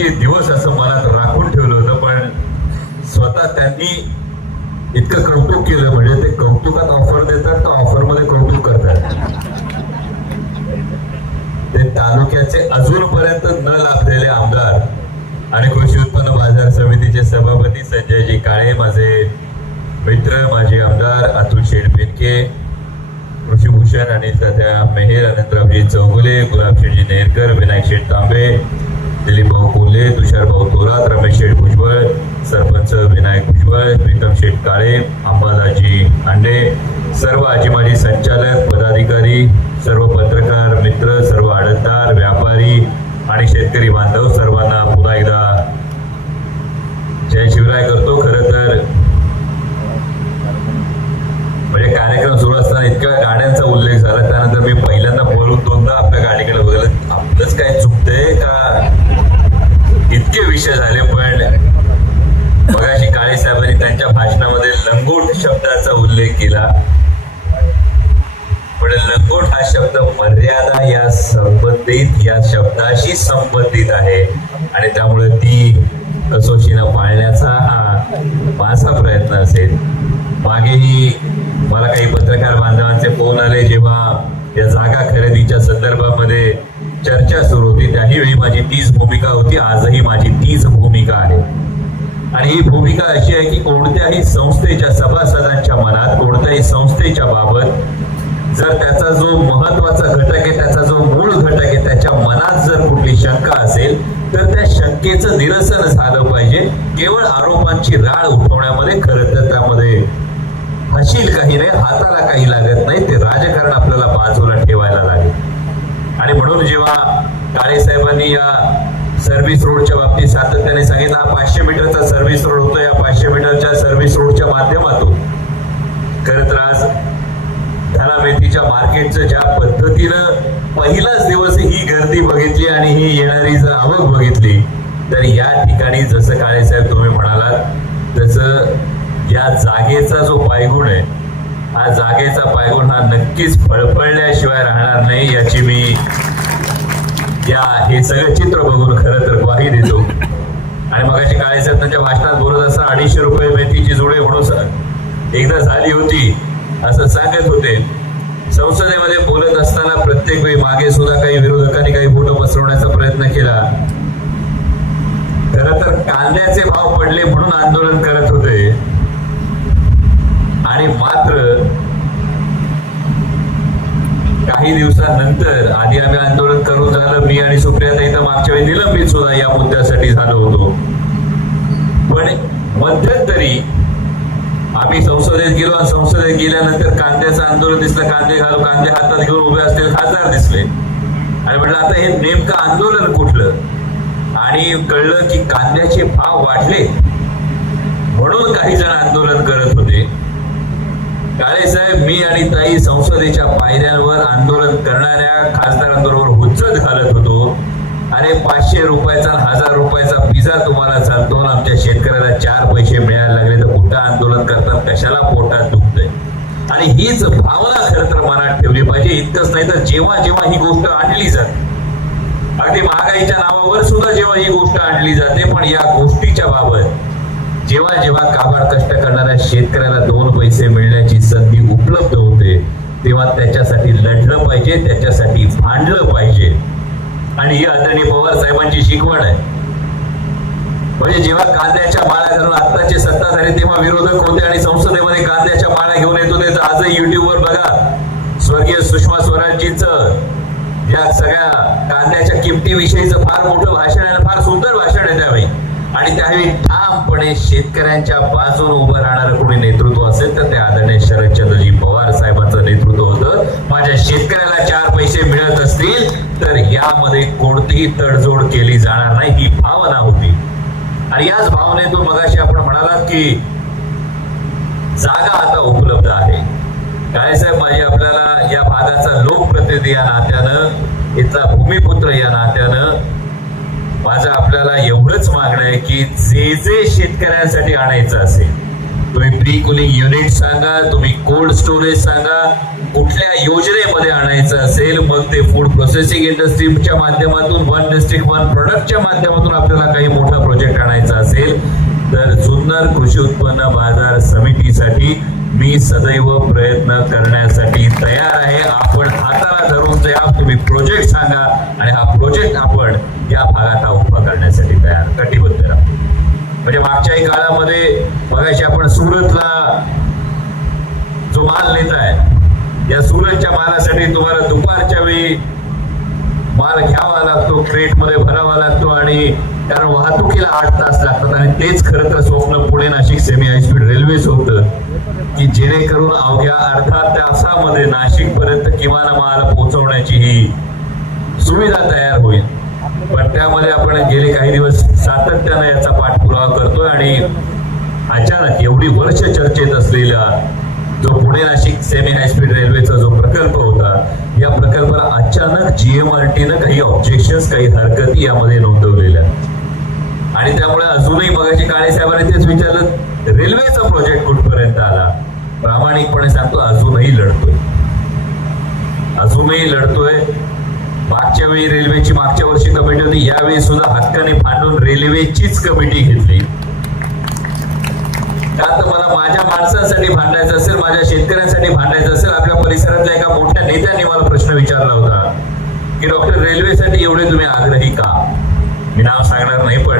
इतके दिवस असं मनात राखून ठेवलं होतं पण स्वतः त्यांनी इतकं कौतुक केलं म्हणजे ते कौतुकात ऑफर देतात तर ऑफरमध्ये कौतुक करतात. ते तालुक्याचे अजूनपर्यंत न लाभलेले आमदार आणि कृषी उत्पन्न बाजार समितीचे सभापती संजयजी काळे माझे मित्र माझे आमदार अतुल शेठ बेनके कृषीभूषण आणि सध्या मेहेर अनंतरावजी चौगुले गुलाबशेठजी नेरकर विनायक शेठ तांबे दिलीप भाऊ कोल्हे तुषार भाऊ थोरात रमेश शेठ भुजबळ सरपंच विनायक भुजबळ प्रीतम शेठ काळे अंबादाजी अंडे सर्व आजीमाजी संचालक पदाधिकारी सर्व पत्रकार मित्र सर्व आडतदार व्यापारी आणि शेतकरी बांधव सर्वांना पुन्हा एकदा जय शिवराय करतो. खरं तर म्हणजे कार्यक्रम सुरू असताना या शब्दाशी संबंधित आहे. आणि त्यामुळे ती कसोशीनं पाळण्याचा हा माझा प्रयत्न असेल. मागेही मला काही पत्रकार बांधवांचे फोन आले जेव्हा या जागा खरेदीच्या संदर्भामध्ये चर्चा सुरू होती. त्याही वेळी माझी तीच भूमिका होती. आजही माझी तीच भूमिका आहे. आणि ही भूमिका अशी आहे की कोणत्याही संस्थेच्या सभासदांच्या मनात कोणत्याही संस्थेच्या बाबत जर त्याचा जो महत्त्वाचा घटक आहे त्याचा जो मूळ घटक आहे त्याच्या मनात जर कुठली शंका असेल तर त्या शंकेचं निरसन झालं पाहिजे. केवळ आरोपांची राळ उठवण्यामध्ये खरं तर त्यामध्ये हशील काही नाही हाताला काही लागत नाही ते राजकारण आपल्याला बाजूला ठेवायला लागेल. आणि म्हणून जेव्हा काळे साहेबांनी या सर्व्हिस रोडच्या बाबतीत सातत्याने सांगितलं हा पाचशे मीटरचा सर्व्हिस रोड होतो या पाचशे मीटरच्या सर्व्हिस रोडच्या माध्यमातून. खरं तर आज धाना मेथीच्या मार्केटचं ज्या पद्धतीनं पहिलाच दिवस ही गर्दी बघितली आणि ही येणारी जर आवक बघितली तर या ठिकाणी जसं काळे साहेब तुम्ही म्हणालात तसं या जागेचा जो पायगुण आहे हा जागेचा पायगुण हा नक्कीच फळफळल्याशिवाय राहणार नाही याची मी या हे सगळं चित्र बघून खरं तर ग्वाही देतो. आणि मग काळेसाहेब काळे साहेब त्यांच्या भाषणात बोलत असताना अडीचशे रुपये मेथीची जुडे म्हणून सर एकदा झाली होती असं सांगत होते. संसदेमध्ये बोलत असताना प्रत्येक वेळी मागे सुद्धा काही विरोधकांनी काही फोटो पसरवण्याचा प्रयत्न केला. खर तर कांद्याचे भाव पडले म्हणून आंदोलन करत होते. आणि मात्र काही दिवसानंतर आधी आम्ही आंदोलन करून झालं. मी आणि सुप्रिया इथं मागच्या वेळी निलंबित सुद्धा या मुद्द्यासाठी झालो होतो. पण मध्यंतरी आम्ही संसदेत गेलो आणि संसदेत गेल्यानंतर कांद्याचं आंदोलन दिसलं. कांदे घालू कांदे हातात घेऊन उभे असलेले खासदार दिसले. आणि म्हटलं आता हे नेमकं आंदोलन कुठलं? आणि कळलं की कांद्याचे भाव वाढले. म्हणून काही जण आंदोलन करत होते. काळे साहेब मी आणि ताई संसदेच्या पायऱ्यांवर आंदोलन करणाऱ्या खासदारांबरोबर हुज्जत घालत होतो. अरे पाचशे रुपयाचा हजार रुपयाचा पिझ्झा तुम्हाला चालतो आमच्या शेतकऱ्याला चार पैसे मिळायला लागले तर कुठं कशाला पोटात दुखतंय? आणि हीच भावना खर तर मनात ठेवली पाहिजे. इतकंच नाही तर जेव्हा जेव्हा ही गोष्ट आणली जाते अगदी महागाईच्या नावावर सुद्धा जेव्हा ही गोष्ट आणली जाते पण या गोष्टीच्या बाबत जेव्हा जेव्हा काबाड कष्ट करणाऱ्या शेतकऱ्याला दोन पैसे मिळण्याची संधी उपलब्ध होते तेव्हा त्याच्यासाठी लढलं पाहिजे त्याच्यासाठी भांडलं पाहिजे. आणि ही आदरणीय पवार साहेबांची शिकवण आहे. म्हणजे जेव्हा कांद्याच्या माळ्या घालून आत्ताचे सत्ताधारी तेव्हा विरोधक होते आणि संसदेमध्ये कांद्याच्या माळ्या घेऊन येत होते. तर आजही युट्यूबवर बघा स्वर्गीय सुषमा स्वराजजीच या सगळ्या कांद्याच्या किमतीविषयीचं फार मोठं भाषण आहे फार सुंदर भाषण आहे त्यावेळी. आणि त्यावेळी ठामपणे शेतकऱ्यांच्या बाजून उभं राहणारं कोणी नेतृत्व असेल तर ते आदरणीय शरदचंद्रजी पवार साहेबांचं नेतृत्व होतं. माझ्या शेतकऱ्याला चार पैसे मिळत असतील तर यामध्ये कोणतीही तडजोड केली जाणार नाही ही भावना होती. आणि याच भावनेतून मगाशी आपण म्हणालात की जागा आता उपलब्ध आहे. काय साहेब माझी आपल्याला या भागाचा लोकप्रतिनिधी या नात्यानं इथला भूमिपुत्र या नात्यानं माझं आपल्याला एवढंच मागणं आहे की जे जे शेतकऱ्यांसाठी आणायचं असेल तुम्ही प्री कुलिंग युनिट सांगा तुम्ही कोल्ड स्टोरेज सांगा कुठल्या योजनेमध्ये आणायचं असेल मग ते फूड प्रोसेसिंग इंडस्ट्रीच्या माध्यमातून वन डिस्ट्रिक्ट वन प्रोडक्टच्या माध्यमातून आपल्याला काही मोठा प्रोजेक्ट आणायचा असेल तर जुन्नर कृषी उत्पन्न बाजार समितीसाठी मी सदैव प्रयत्न करण्यासाठी तयार आहे. आपण हाताला धरून जे तुम्ही प्रोजेक्ट सांगा आणि हा प्रोजेक्ट आपण या भागात हा उभा करण्यासाठी तयार कटिबद्ध राहू म्हणजे मागच्याही काळामध्ये बघायचे आपण सुरतला जो माल नेत आहे या सुरतच्या मालासाठी तुम्हाला दुपारच्या वेळी माल घ्यावा लागतो क्रेटमध्ये भरावा लागतो आणि कारण वाहतुकीला आठ तास लागतात आणि तेच खरं तर स्वप्न Pune Nashik semi high speed रेल्वेच होतं की जेणेकरून अवघ्या अर्धा तासामध्ये नाशिक पर्यंत किमान माल पोहोचवण्याची ही सुविधा तयार होईल. पण त्यामध्ये आपण गेले काही दिवस सातत्यानं याचा पाठपुरावा करतोय आणि अचानक एवढी वर्ष चर्चेत असलेला जो पुणे नाशिक सेमी हायस्पीड रेल्वेचा जो प्रकल्प होता या प्रकल्पाला अचानक जीएमआरटीनं काही ऑब्जेक्शन्स काही हरकती यामध्ये नोंदवलेल्या. आणि त्यामुळे अजूनही मगाशी काळे साहेबांनी तेच विचारलं रेल्वेचा प्रोजेक्ट कुठपर्यंत आला? प्रामाणिकपणे सांगतो अजूनही लढतोय. अजूनही लढतोय. मागच्या वेळी रेल्वेची मागच्या वर्षी कमिटी होती यावेळी सुद्धा हक्काने भांडून रेल्वेचीच कमिटी घेतली. का तर मला माझ्या माणसांसाठी भांडायचं असेल माझ्या शेतकऱ्यांसाठी भांडायचं असेल आपल्या परिसरातल्या एका मोठ्या नेत्याने मला प्रश्न विचारला होता की डॉक्टर रेल्वेसाठी एवढे तुम्ही आग्रही का? मी नाव सांगणार नाही पण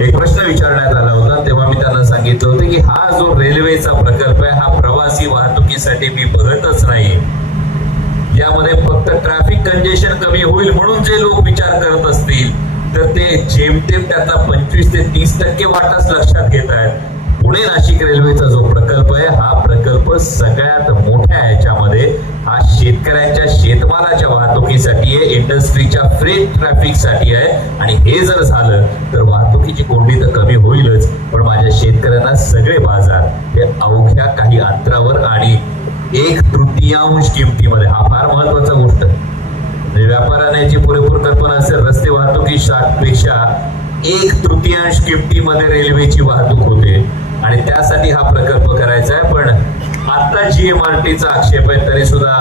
एक प्रश्न विचारण्यात आला होता तेव्हा मी त्यांना सांगितलं होतं की हा जो रेल्वेचा प्रकल्प आहे हा प्रवासी वाहतुकीसाठी मी बघतच नाही. यामध्ये फक्त ट्रॅफिक कंजेशन कमी होईल म्हणून जे लोक विचार करत असतील तर ते जेमतेम त्याचा पंचवीस ते तीस टक्के वाटाच लक्षात घेत आहेत. पुणे नाशिक रेल्वेचा जो प्रकल्प आहे हा प्रकल्प सगळ्यात मोठ्या ह्याच्यामध्ये हा शेतकऱ्यांच्या शेतमालाच्या वाहतुकीसाठी आहे इंडस्ट्रीच्या फ्रेट ट्रॅफिकसाठी आहे. आणि हे जर झालं तर वाहतुकीची कोंडी तर कमी होईलच. पण माझ्या शेतकऱ्यांना सगळे बाजार हे अवघ्या काही अंतरावर आणि एक तृतीयांश किमतीमध्ये. हा फार महत्त्वाचा गोष्ट म्हणजे व्यापाऱ्यांना याची पुरेपूर कल्पना असेल रस्ते वाहतुकी पेक्षा एक तृतीयांश किमतीमध्ये रेल्वेची वाहतूक होते. आणि त्यासाठी हा प्रकल्प करायचा आहे. पण आता जी एम आर टीचा आक्षेप आहे तरी सुद्धा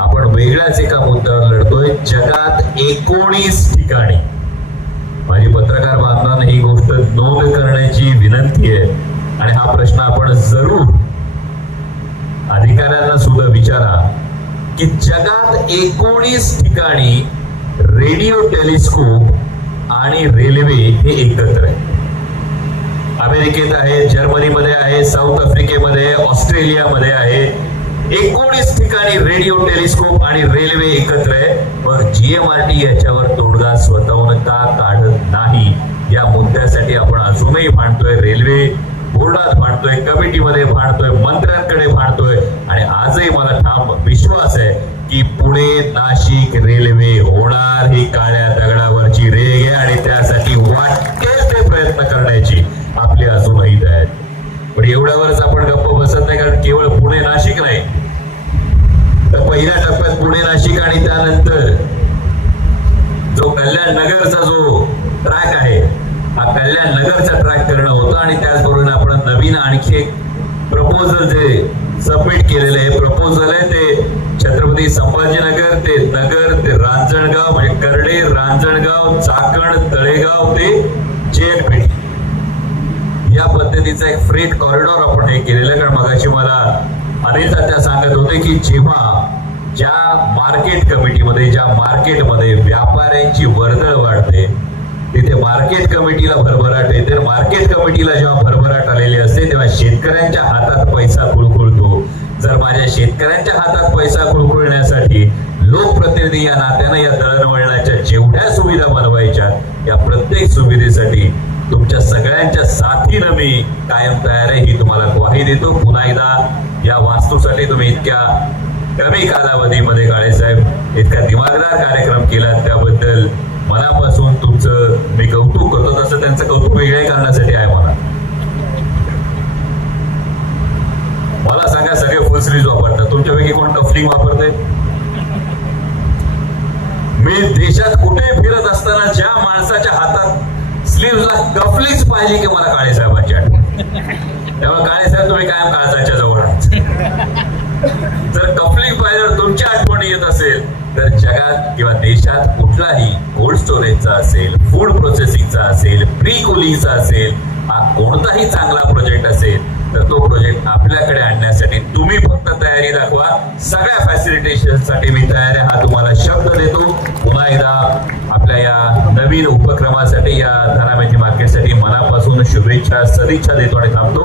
आपण वेगळ्याच एका मुद्द्यावर लढतोय. जगात एकोणीस ठिकाणी माझी पत्रकार बांधवांना ही गोष्ट नोंद करण्याची विनंती आहे. आणि हा प्रश्न आपण जरूर अधिकाऱ्यांना सुद्धा विचारा की जगात एकोणीस ठिकाणी रेडिओ टेलिस्कोप आणि रेल्वे हे एकत्र आहे. अमेरिकेत आहे जर्मनीमध्ये आहे साऊथ आफ्रिकेमध्ये ऑस्ट्रेलियामध्ये आहे. एकोणीस ठिकाणी रेडिओ टेलिस्कोप आणि रेल्वे एकत्र आहे. मग जीएमआरटी याच्यावर तोडगा स्वतःहून का काढत नाही? या मुद्द्यासाठी आपण अजूनही मांडतोय रेल्वे बोर्डात भांडतोय कमिटीमध्ये भांडतोय मंत्र्यांकडे भांडतोय आणि आजही मला ठाम विश्वास आहे की पुणे नाशिक रेल्वे होणार ही काळ्या दगडावरची रेग आहे आणि त्यासाठी वाटेल ते प्रयत्न करण्याची आपली अजूनही तयारी पण एवढ्यावरच आपण गप्प बसत नाही कारण केवळ पुणे नाशिक नाही. तर पहिल्या टप्प्यात पुणे नाशिक आणि त्यानंतर जो कल्याण नगरचा जो ट्रॅक आहे हा कल्याण नगरचा ट्रॅक करणं होतं आणि त्याचबरोबर आपण नवीन आणखी एक प्रपोजल जे सबमिट केलेलं आहे प्रपोजल आहे ते छत्रपती संभाजीनगर ते नगर ते रांजणगाव म्हणजे करडे रांजणगाव चाकण तळेगाव ते जेएनपीटी या पद्धतीचा एक फ्रेट कॉरिडॉर आपण हे केलेलं कारण मगाशी मला अनिल तात्या सांगत होते की जेव्हा ज्या मार्केट कमिटीमध्ये ज्या मार्केटमध्ये व्यापाऱ्यांची वर्दळ वाढते तिथे मार्केट कमिटीला भरभराट येते. मार्केट कमिटीला जेव्हा भरभराट आलेली असते तेव्हा शेतकऱ्यांच्या हातात पैसा कुळकुळतो. जर माझ्या शेतकऱ्यांच्या हातात पैसा कुळकुळण्यासाठी लोकप्रतिनिधी या नात्यानं या दळणवळणाच्या जेवढ्या सुविधा बनवायच्या या प्रत्येक सुविधेसाठी तुमच्या सगळ्यांच्या साथीनं मी कायम तयार आहे ही तुम्हाला ग्वाही देतो. पुन्हा एकदा या वास्तूसाठी तुम्ही इतक्या कमी कालावधीमध्ये काळेसाहेब इतका दिमागदार कार्यक्रम केला त्याबद्दल मनापासून तुमचं मी कौतुक करतो तसं त्यांचं कौतुक वेगळ्या कारणासाठी आहे मला मला सांगा सगळे फुल स्लीव्ह वापरतात. तुमच्यापैकी कोण टफलिंग वापरते मी देशात कुठे फिरत असताना ज्या माणसाच्या हातात स्लीवला कफलिंग पाहिजे की मला काळे साहेबांची आठवण. त्यामुळे काळे साहेब तुम्ही कायम काळजाच्या जवळ आहात. जर कपलिंग फायदर जर तुमच्या आठवणी येत असेल तर जगात किंवा देशात कुठलाही कोल्ड स्टोरेजचा असेल फूड प्रोसेसिंगचा असेल प्री कुलिंगचा असेल हा कोणताही चांगला प्रोजेक्ट असेल तर तो प्रोजेक्ट आपल्याकडे आणण्यासाठी तुम्ही फक्त तयारी दाखवा. सगळ्या फॅसिलिटेशनसाठी मी तयार आहे. हा तुम्हाला शब्द देतो. पुन्हा एकदा आपल्या या नवीन उपक्रमासाठी या धनाम्याची मार्केटसाठी मनापासून शुभेच्छा सदिच्छा देतो आणि थांबतो.